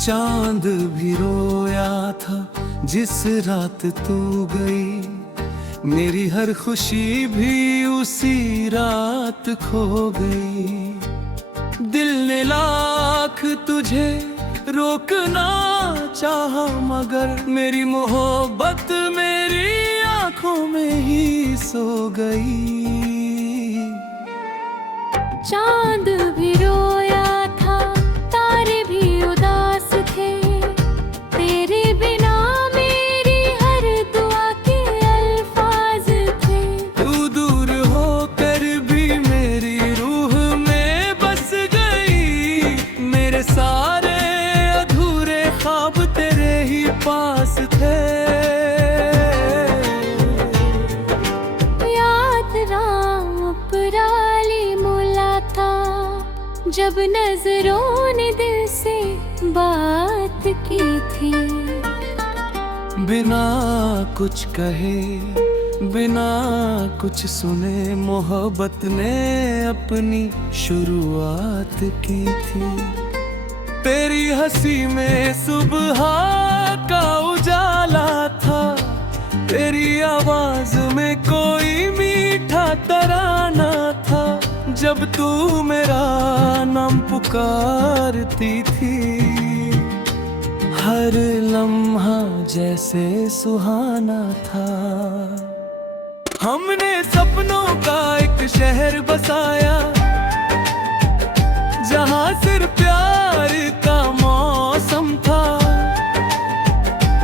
चांद भी रोया था जिस रात तू गई, मेरी हर खुशी भी उसी रात खो गई। दिल ने लाख तुझे रोकना चाहा, मगर मेरी मोहब्बत मेरी आंखों में ही सो गई। चांद भी रोया था, तारे भी उदास थे, तेरे बिना मेरी हर दुआ के अल्फाज थे। तू दूर होकर भी मेरी रूह में बस गई, मेरे सारे अधूरे ख्वाब तेरे ही पास थे। याद राम पराली मुलाता, जब नजरों ने दिल से बात की थी। बिना कुछ कहे बिना कुछ सुने मोहब्बत ने अपनी शुरुआत की थी। तेरी हंसी में सुबह का उजाला था, तेरी आवाज में कोई मीठा तराना था। जब तू मेरा नाम पुकारती थी, हर लम्हा जैसे सुहाना था। हमने सपनों का एक शहर बसाया, जहां सिर्फ प्यार का मौसम था।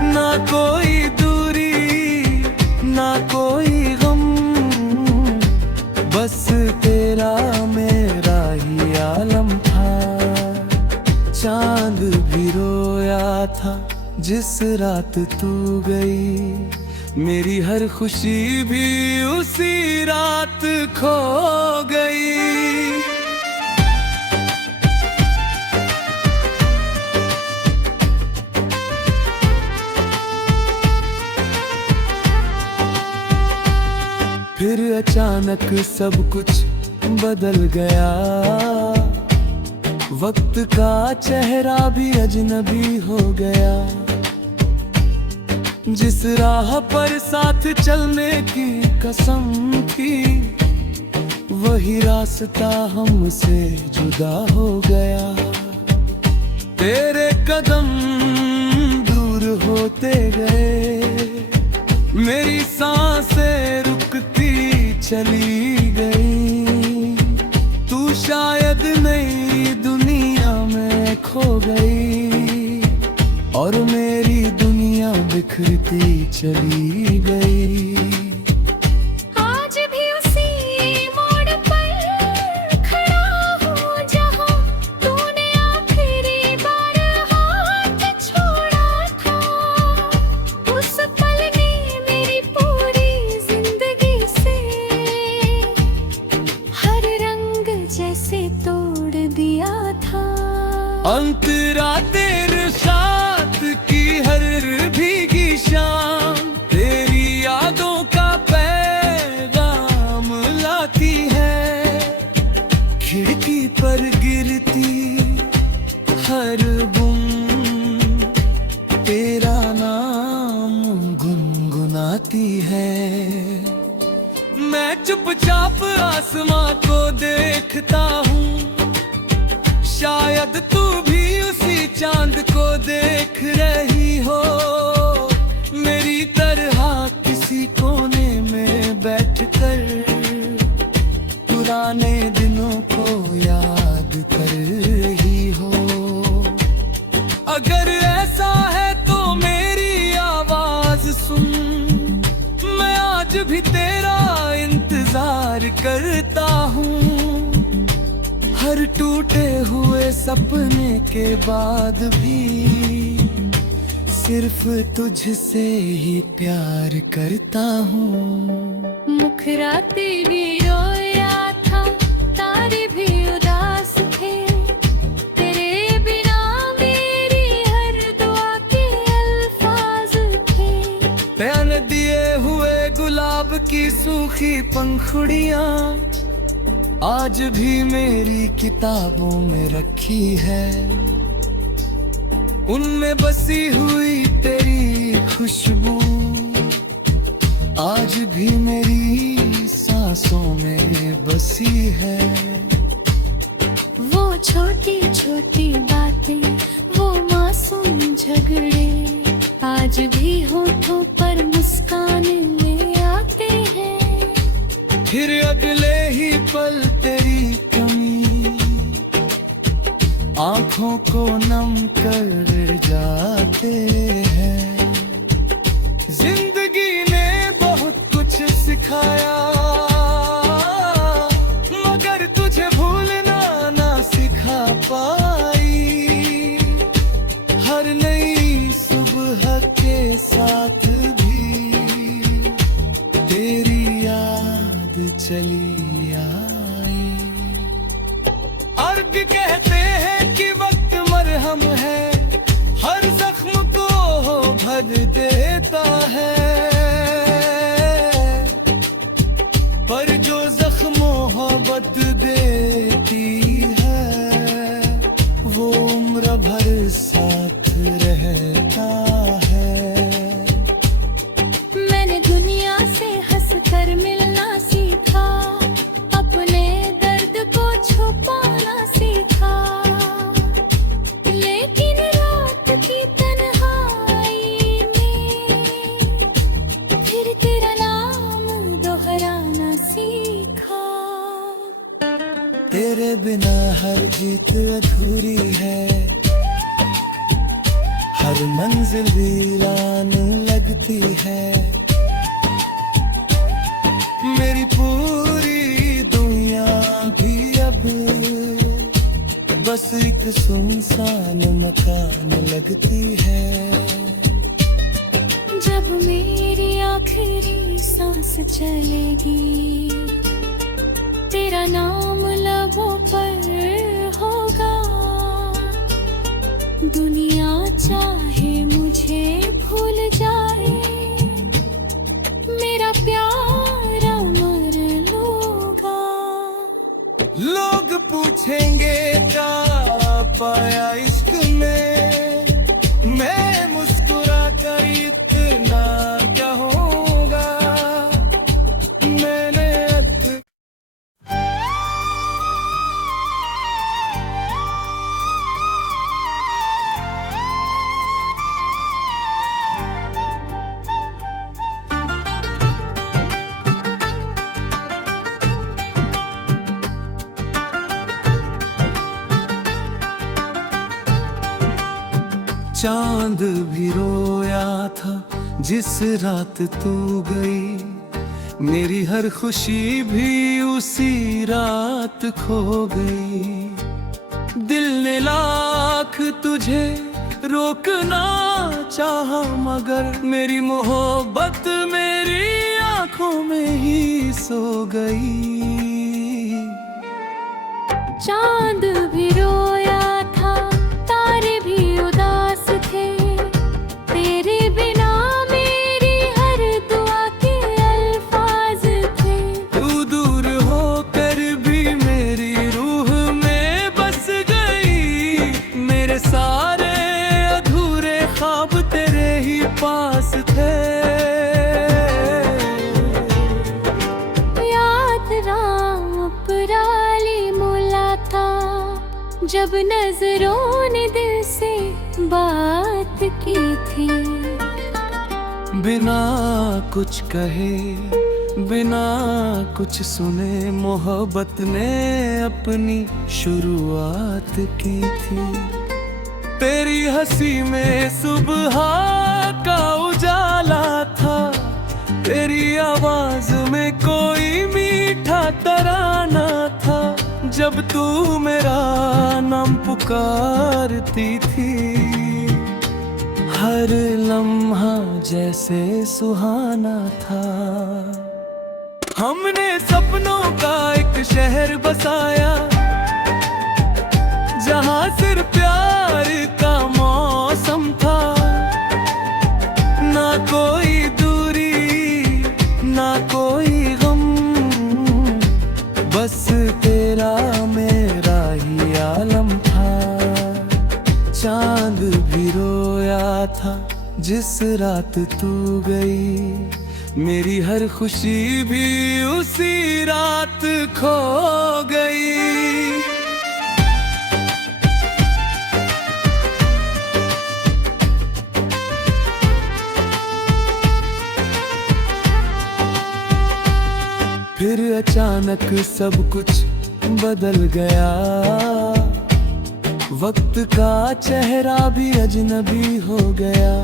ना कोई दूरी ना कोई गम, बस तेरा मेरा ही आलम था। चांद भी रोया था जिस रात तू गई, मेरी हर खुशी भी उसी रात खो गई। फिर अचानक सब कुछ बदल गया, वक्त का चेहरा भी अजनबी हो गया। जिस राह पर साथ चलने की कसम थी, वही रास्ता हमसे जुदा हो गया। तेरे कदम दूर होते गए, मेरी सांसें रुकती चली गई। तू शायद नई दुनिया में खो गई, और मेरी दुनिया बिखरती चली गई। आज भी उसी मोड़ पर खड़ा हूँ, जहाँ तूने आखिरी बार हाथ छोड़ा था। उस पल ने मेरी पूरी जिंदगी से हर रंग जैसे तोड़ दिया था। अंतरा तेरे साथ की हर भीगी शाम, तेरी यादों का पैगाम लाती है। खिड़की पर गिरती हर बूंद तेरा नाम गुनगुनाती है। मैं चुपचाप आसमां को देखता हूँ, शायद तू भी उसी चांद को देख रही हो। मेरी तरह किसी कोने में बैठकर पुराने दिनों को याद कर रही हो। अगर ऐसा है तो मेरी आवाज सुन, मैं आज भी तेरा इंतजार करता हूँ। हर टूटे हुए सपने के बाद भी सिर्फ तुझसे ही प्यार करता हूँ। मुखरा तेरी रोया था, तारे भी उदास थे, तेरे बिना मेरी हर दुआ के अल्फाज थे। मैंने दिए हुए गुलाब की सूखी पंखुड़ियाँ आज भी मेरी किताबों में रखी है। उनमें बसी हुई तेरी खुशबू आज भी मेरी सांसों में बसी है। वो छोटी छोटी बातें, वो मासूम झगड़े आज भी होठों पर मुस्कान ले आते हैं। फिर अगले ही पल तेरी कमी आंखों को नम कर जाते हैं। जिंदगी ने बहुत कुछ सिखाया मगर तुझे भूलना ना सिखा पाई। हर नई सुबह के साथ भी तेरी याद चली आई। अर्ग कहते हैं कि वक्त मरहम है, हर जख्म को भर देता है। पर जो जख्म मोहब्बत देती है वो उम्र भर साथ रहता है। मैंने दुनिया से हंसकर मिलना सीखा, अपने दर्द को छुपाना सीखा। लेकिन रात की तन्हाई में फिर तेरा नाम दोहराना सीखा। तेरे बिना हर जीत अधूरी है, हर मंजिल वीरान लगती है। मेरी पूरी दुनिया भी अब बस एक सुनसान मकान लगती है। जब मेरी आखिरी सांस चलेगी, तेरा नाम लबों पर होगा। दुनिया चाहे मुझे भूल जाए, मेरा प्यार अमर लोगा। लोग पूछेंगे क्या पाया इश्क में, मैं मुस्कुरा कर इतना क्या होगा। मैंने चांद भी रोया था जिस रात तू गई। मेरी हर खुशी भी उसी रात खो गई। दिल ने लाख तुझे रोकना चाहा मगर मेरी मोहब्बत मेरी आंखों में ही सो गई। चांद भी रोया था, तारे भी उदास थे। तेरे बिना मेरी हर दुआ के अल्फाज थे। तू दूर होकर भी मेरी रूह में बस गई। मेरे सारे अधूरे ख्वाब तेरे ही पास थे। याद राम पराली मुला था, जब नजरों ने दिल से बात की थी। बिना कुछ कहे बिना कुछ सुने मोहब्बत ने अपनी शुरुआत की थी। तेरी हंसी में सुबह का उजाला था, तेरी आवाज में कोई मीठा तराना था। जब तू मेरा नाम पुकारती थी, हर लम्हा जैसे सुहाना था। हमने सपनों का एक शहर बसाया, जहाँ सिर्फ प्यार का मौसम था। ना कोई दूरी ना कोई गम, बस तेरा मेरा ही आलम था। चांद भी रो जिस रात तू गई, मेरी हर खुशी भी उसी रात खो गई। फिर अचानक सब कुछ बदल गया, वक्त का चेहरा भी अजनबी हो गया।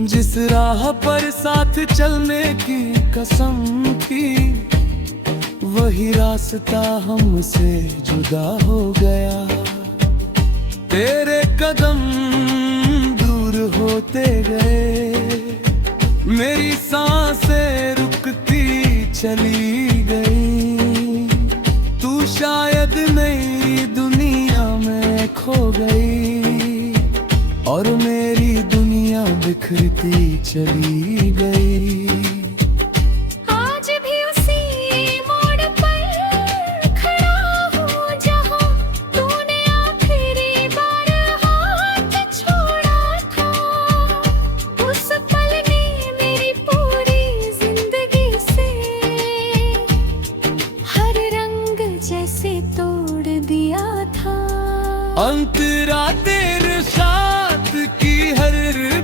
जिस राह पर साथ चलने की कसम थी, वही रास्ता हमसे जुदा हो गया। तेरे कदम दूर होते गए, मेरी सांसें रुकती चली गई। तू शायद नई दुनिया में खो गई, और मेरी दुनिया बिखरती चली गई। आज भी उसी मोड़ पर खड़ा हूँ, जहाँ तूने आखिरी बार हाथ छोड़ा था। उस पल ने मेरी पूरी जिंदगी से हर रंग जैसे तोड़ दिया था। अंतरा तेरे साथ की हर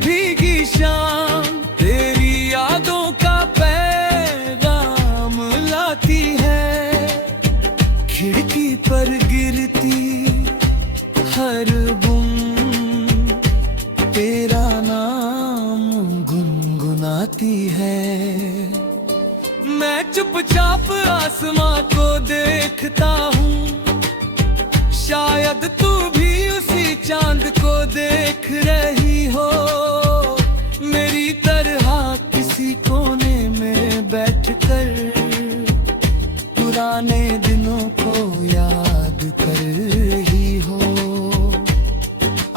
भीगी शाम, तेरी यादों का पैगाम लाती है। खिड़की पर गिरती हर बूंद तेरा नाम गुनगुनाती है। मैं चुपचाप आसमां को देखता हूँ, शायद तू भी उसी चांद को देख रही हो। मेरी तरह किसी कोने में बैठकर पुराने दिनों को याद कर रही हो।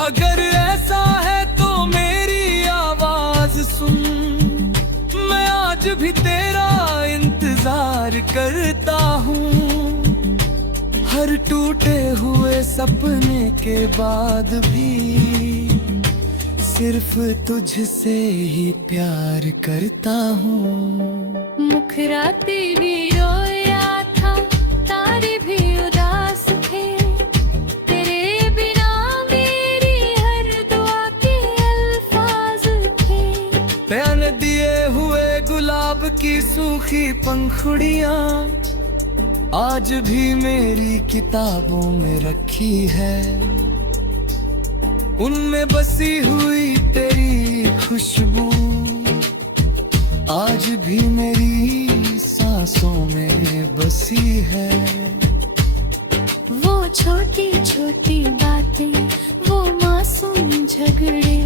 अगर ऐसा है तो मेरी आवाज सुन, मैं आज भी तेरा इंतजार करता हूँ। हर टूटे हुए सपने के बाद भी सिर्फ तुझसे ही प्यार करता हूँ। मुखरा तेरी रोया था, तारे भी उदास थे। तेरे बिना मेरी हर दुआ के अल्फाज थे। मैंने दिए हुए गुलाब की सूखी पंखुड़ियाँ आज भी मेरी किताबों में रखी है। उनमें बसी हुई तेरी खुशबू आज भी मेरी सांसों में बसी है। वो छोटी छोटी बातें, वो मासूम झगड़े,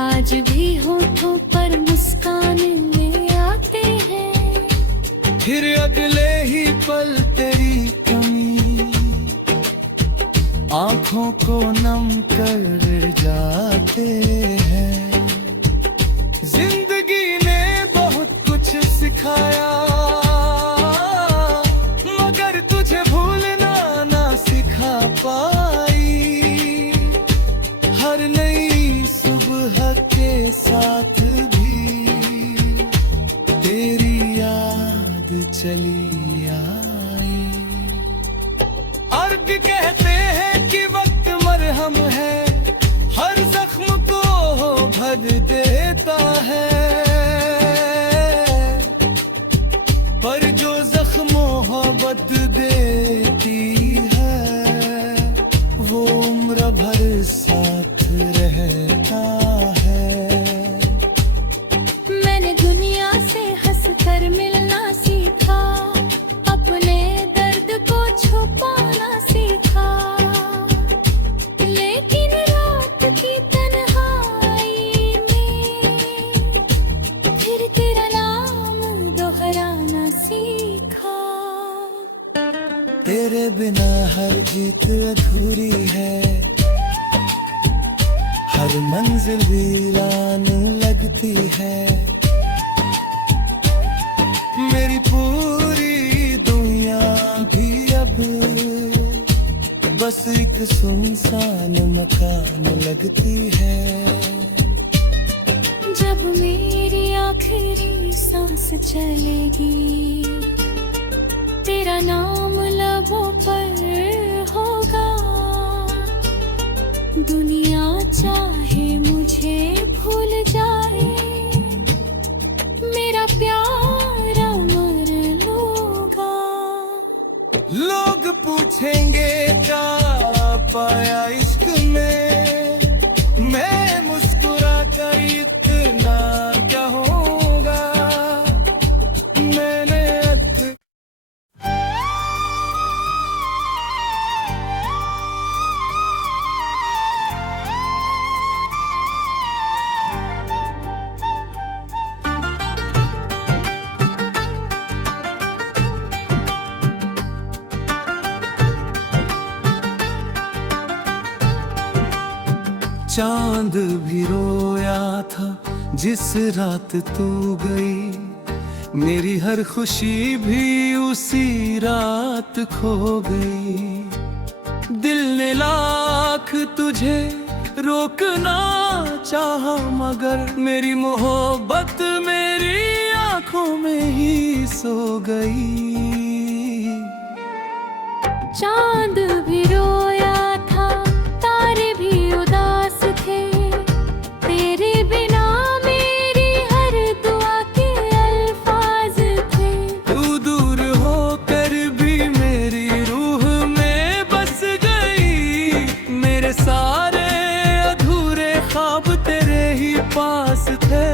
आज भी होठों पर मुस्कान ले आते हैं। फिर अगले ही पल तेरी कमी आंखों को नम कर जाते हैं। जिंदगी ने बहुत कुछ सिखाया, मगर तुझे भूलना ना सिखा पाई। हर नई सुबह के साथ भी तेरी याद चली आई। अर्ग कहते हैं कि वक्त मरहम है, हर जख्म को भर देता है। पर जो जख्म मोहब्बत देती है, वो उम्र भर साथ रहता है। मैंने दुनिया से हंसकर मिलना सीखा, अपने दर्द को छुपाना सीखा। लेकिन रात की तन्हाई में फिर तेरा नाम दोहराना सीखा। तेरे बिना हर जीत अधूरी है, हर मंजिल वीरान लगती है। मेरी पूरी दुनिया भी अब बस एक सुनसान मकान लगती है। जब मेरी आखिरी सांस चलेगी, तेरा नाम लबों पर होगा। दुनिया चाहे मुझे भूल जाए, मेरा प्यार अमर लूंगा। लोग पूछेंगे क्या पाया इश्क में, मैं मुस्कुरा कर इतना क्या होगा। मैंने चांद भी रोया था जिस रात तू गई, मेरी हर खुशी भी उसी रात खो गई। दिल ने लाख तुझे रोकना चाहा, मगर मेरी मोहब्बत मेरी आंखों में ही सो गई। चांद भी रोया था, तारे भी उदास थे, तेरे बिना मेरी हर दुआ के अल्फाज थे। तू दूर होकर भी मेरी रूह में बस गई, मेरे सारे अधूरे ख्वाब तेरे ही पास थे।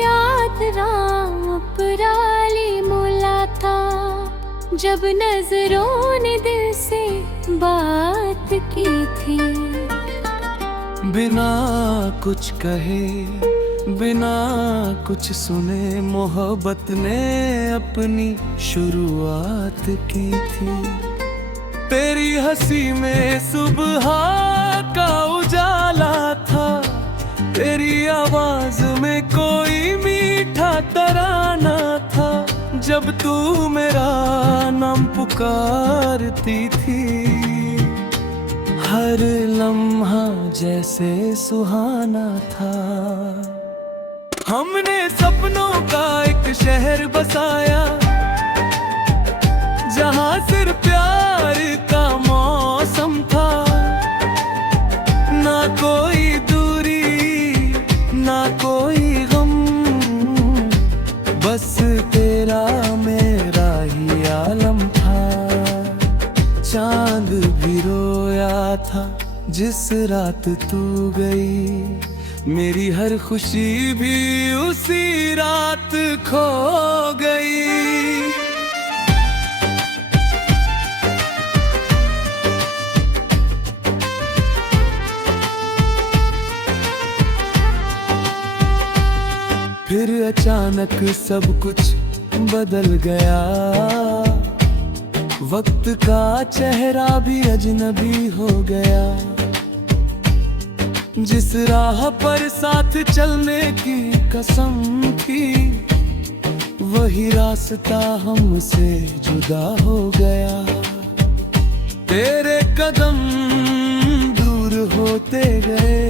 याद राम पराली मुला था, जब नजरों ने दिल से बात की थी। बिना कुछ कहे बिना कुछ सुने मोहब्बत ने अपनी शुरुआत की थी। तेरी हंसी में सुबह का उजाला था, तेरी आवाज में कोई मीठा तराना था। जब तू मेरा नाम पुकारती थी, हर लम्हा जैसे सुहाना था। हमने सपनों का एक शहर बसाया, जहाँ सिर्फ प्यार का मौसम था। ना कोई दूरी ना कोई गम, बस तेरा मेरा ही आलम था। चांद भी रोया था जिस रात तू गई, मेरी हर खुशी भी उसी रात खो गई। फिर अचानक सब कुछ बदल गया, वक्त का चेहरा भी अजनबी हो गया। जिस राह पर साथ चलने की कसम थी, वही रास्ता हमसे जुदा हो गया। तेरे कदम दूर होते गए,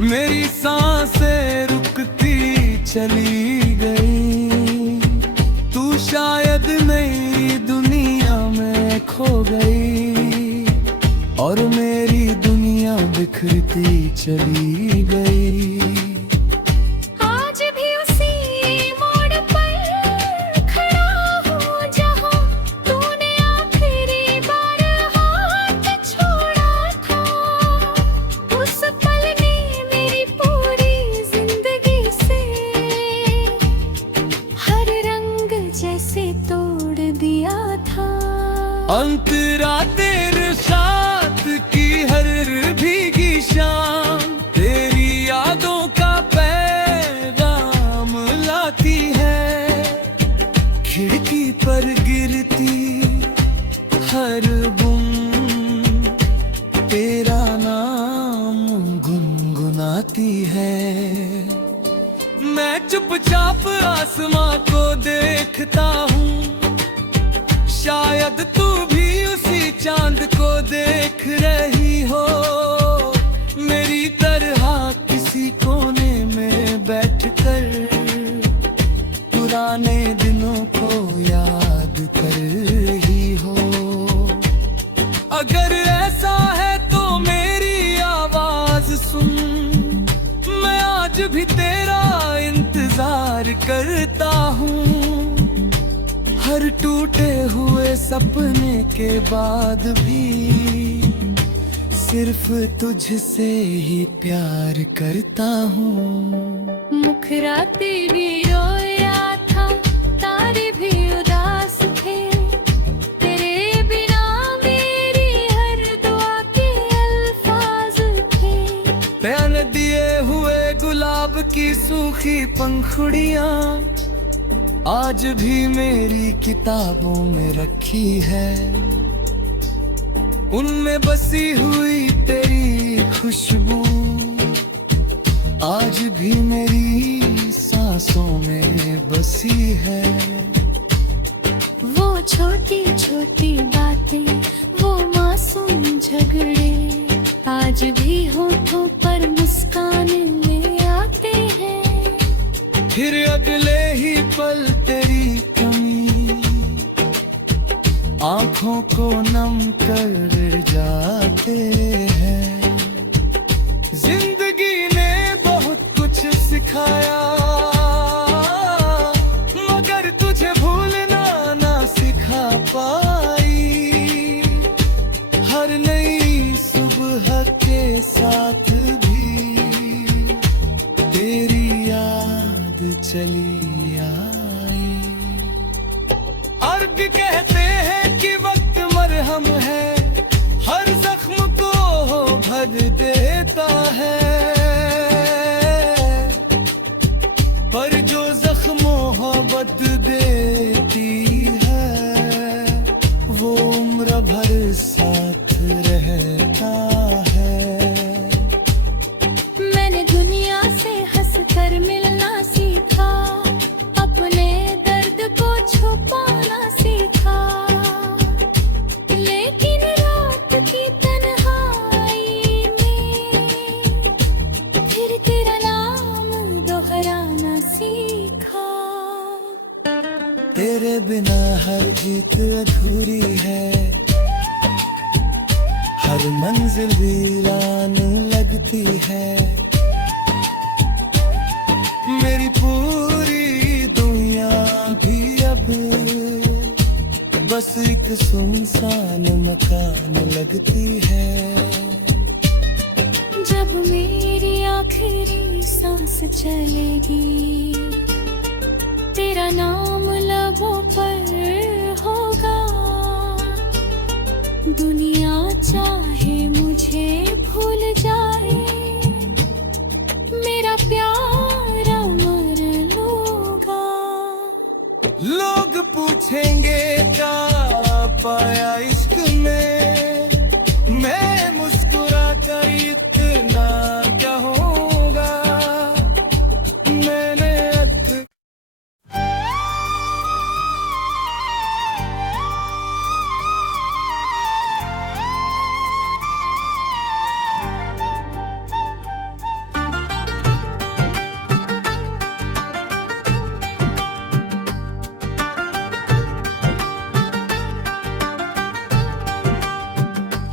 मेरी सांसें रुकती चली गई। तू शायद नई दुनिया में खो गई, और मेरी दुनिया बिखरती चली गई। आज भी उसी मोड़ पर खड़ा हूँ, जहाँ तूने आखिरी बार हाथ छोड़ा था। उस पल ने मेरी पूरी जिंदगी से हर रंग जैसे तोड़ दिया था। अंतरा तेरे साथ की हर भीगी शाम, तेरी यादों का पैगाम लाती है। खिड़की पर गिरती हर बूंद तेरा नाम गुनगुनाती है। मैं चुपचाप आसमां को देखता हूँ, शायद तू भी उसी चांद को देख रही हो। कर पुराने दिनों को याद कर रही हो। अगर ऐसा है तो मेरी आवाज सुन, मैं आज भी तेरा इंतजार करता हूँ। हर टूटे हुए सपने के बाद भी सिर्फ तुझसे ही प्यार करता हूँ। मुखरा तेरी रोया था, तारे भी उदास थे। तेरे बिना मेरी हर दुआ के अल्फाज थे। पहन दिए हुए गुलाब की सूखी पंखुड़ियाँ आज भी मेरी किताबों में रखी है। उनमें बसी हुई तेरी खुशबू आज भी मेरी सांसों में बसी है। वो छोटी छोटी बातें, वो मासूम झगड़े आज भी होठों पर मुस्कान ले आते हैं। फिर अगले ही पल तेरी कमी आंखों को नम कर जाते हैं। जिंदगी ने बहुत कुछ सिखाया, मगर तुझे भूलना ना सिखा पाई। हर नई सुबह के साथ भी तेरी याद चली आई। अर्ग कहते हैं कि वक्त मरहम है, हर जख्म को भर देता है। पर जो जख्म मोहब्बत देती है वो उम्र भर साथ रहता है। मैंने दुनिया से हंसकर मिलना सीखा, अपने दर्द को छुपाना सीखा। लेकिन रात की तन्हाई में फिर तेरा नाम दोहराना सीखा। तेरे बिना हर गीत अधूरी है, हर मंजिल वीरान लगती है। मेरी पूरी दुनिया भी अब बस एक सुनसान मकान लगती है। जब मेरी आखिरी सांस चलेगी, तेरा नाम लबों पर होगा। दुनिया चाहे मुझे भूल जाए, मेरा प्यार अमर लोगा। लोग पूछेंगे क्या पाया इश्क में, मैं मुस्कुरा कर इतना क्या होगा। मैंने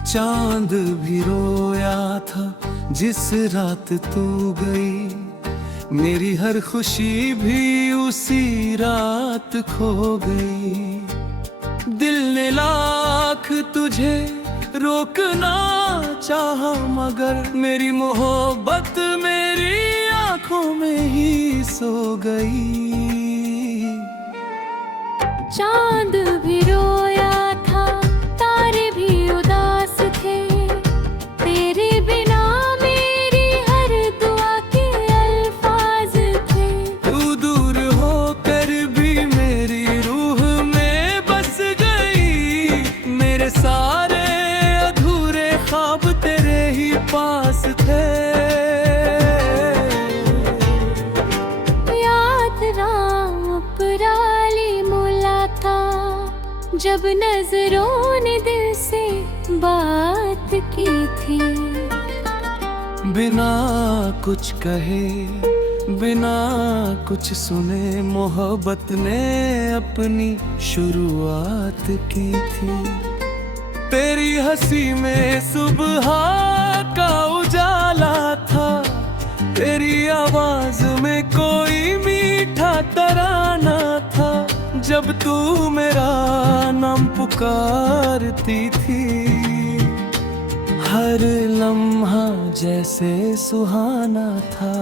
चांद भी रोया था जिस रात तू गई। मेरी हर खुशी भी उसी रात खो गई। दिल ने लाख तुझे रोकना चाहा, मगर मेरी मोहब्बत मेरी आंखों में ही सो गई। चांद भी रोया था, तारे भी उदास थे। तेरे बिना मेरी हर दुआ के अल्फाज थे। तू दूर होकर भी मेरी रूह में बस गई। मेरे सारे अधूरे ख्वाब तेरे ही पास थे। याद राम पराली जब नजरों ने दिल से बात की थी। बिना कुछ कहे बिना कुछ सुने मोहब्बत ने अपनी शुरुआत की थी। तेरी हंसी में सुबह का उजाला था, तेरी आवाज में कोई मीठा तराना था। जब तू मेरा नाम पुकारती थी, हर लम्हा जैसे सुहाना था।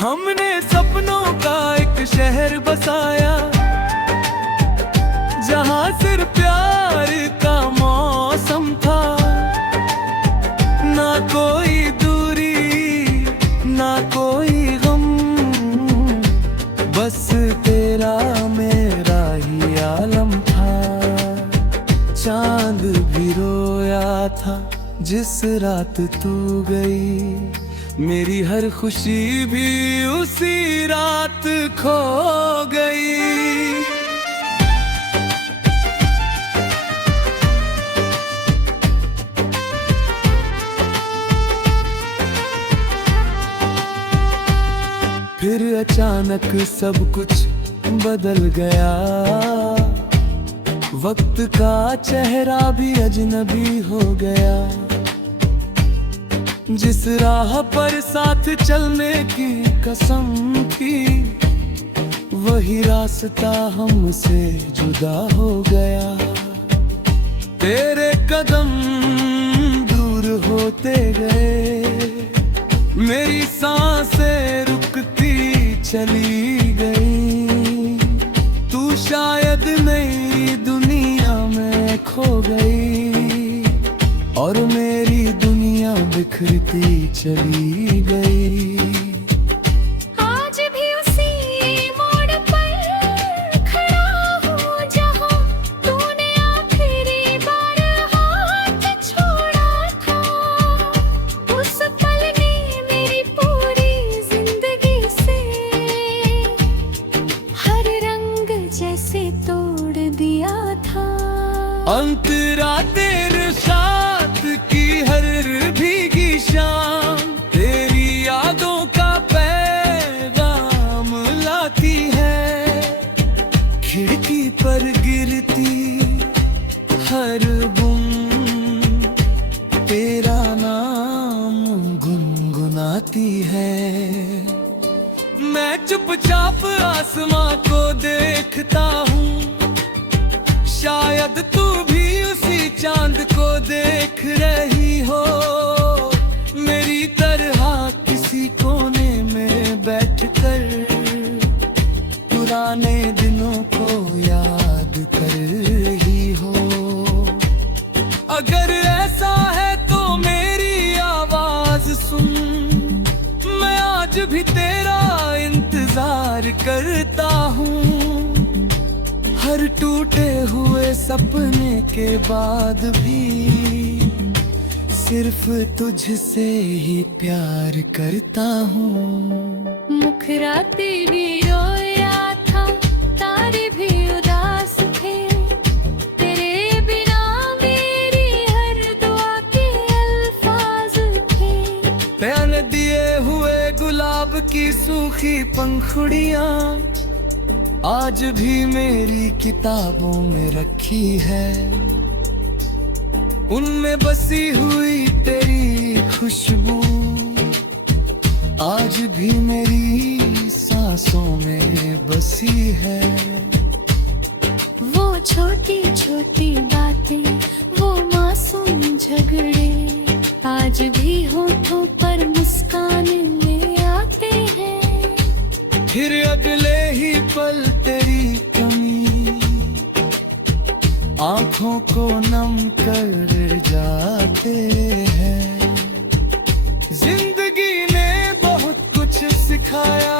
हमने सपनों का एक शहर बसाया, जहाँ सिर्फ प्यार का मौसम था। ना कोई दूरी, ना कोई गम, बस तेरा मेरा ही आलम था। चांद भी रोया था जिस रात तू गई, मेरी हर खुशी भी उसी रात खो गई। फिर अचानक सब कुछ बदल गया, वक्त का चेहरा भी अजनबी हो गया। जिस राह पर साथ चलने की कसम थी, वही रास्ता हमसे जुदा हो गया। तेरे कदम दूर होते गए, मेरी सांसें रुकती चली गई। तू शायद नई दुनिया में खो गई, और मेरी दुनिया बिखरती चली गई। आज भी उसी मोड़ पर खड़ा हूँ, जहाँ तूने आखिरी बार हाथ छोड़ा था। उस पल ने मेरी पूरी जिंदगी से हर रंग जैसे तोड़ दिया था। अंतरा तेरे साथ की हर भीगी शाम, तेरी यादों का पैगाम लाती है। खिड़की पर गिरती हर बूंद तेरा नाम गुनगुनाती है। मैं चुपचाप आसमां को देखता हूँ, शायद तू भी उसी चांद को देख रही हो। मेरी तरह किसी कोने में बैठकर पुराने दिनों को याद कर रही हो। अगर ऐसा है तो मेरी आवाज सुन, मैं आज भी तेरा इंतजार करता हूँ। हर टूटे हुए सपने के बाद भी सिर्फ तुझसे ही प्यार करता हूँ। मुखरा तेरी रोया था, तारे भी उदास थे। तेरे बिना मेरी हर दुआ के अल्फाज थे। मैंने दिए हुए गुलाब की सूखी पंखुड़ियाँ आज भी मेरी किताबों में रखी है। उनमें बसी हुई तेरी खुशबू आज भी मेरी सांसों में बसी है। वो छोटी छोटी बातें, वो मासूम झगड़े, आज भी होठों पर मुस्कान ले आते हैं। फिर अगले ही पल तेरी कमी आंखों को नम कर जाते हैं। जिंदगी ने बहुत कुछ सिखाया,